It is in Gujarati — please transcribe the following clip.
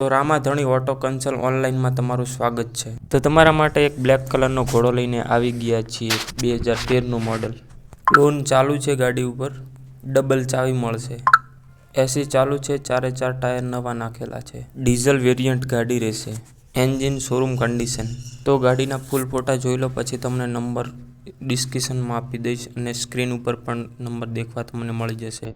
તો રામાધણી ઓટો કન્સલ્ટ ઓનલાઈનમાં તમારું સ્વાગત છે. તો તમારા માટે એક બ્લેક કલરનો ઘોડો લઈને આવી ગયા છીએ. 2013નું મોડલ. લોન ચાલુ છે ગાડી ઉપર. ડબલ ચાવી મળશે. એસી ચાલુ છે. 4 ટાયર નવા નાખેલા છે. ડીઝલ વેરિયન્ટ ગાડી રહેશે. Engine showroom condition. તો ગાડીના ફૂલ ફોટા જોઈ લો, પછી તમને નંબર ડિસ્ક્રિપ્શનમાં આપી દઈશ અને સ્ક્રીન ઉપર પણ નંબર દેખવા તમને મળી જશે.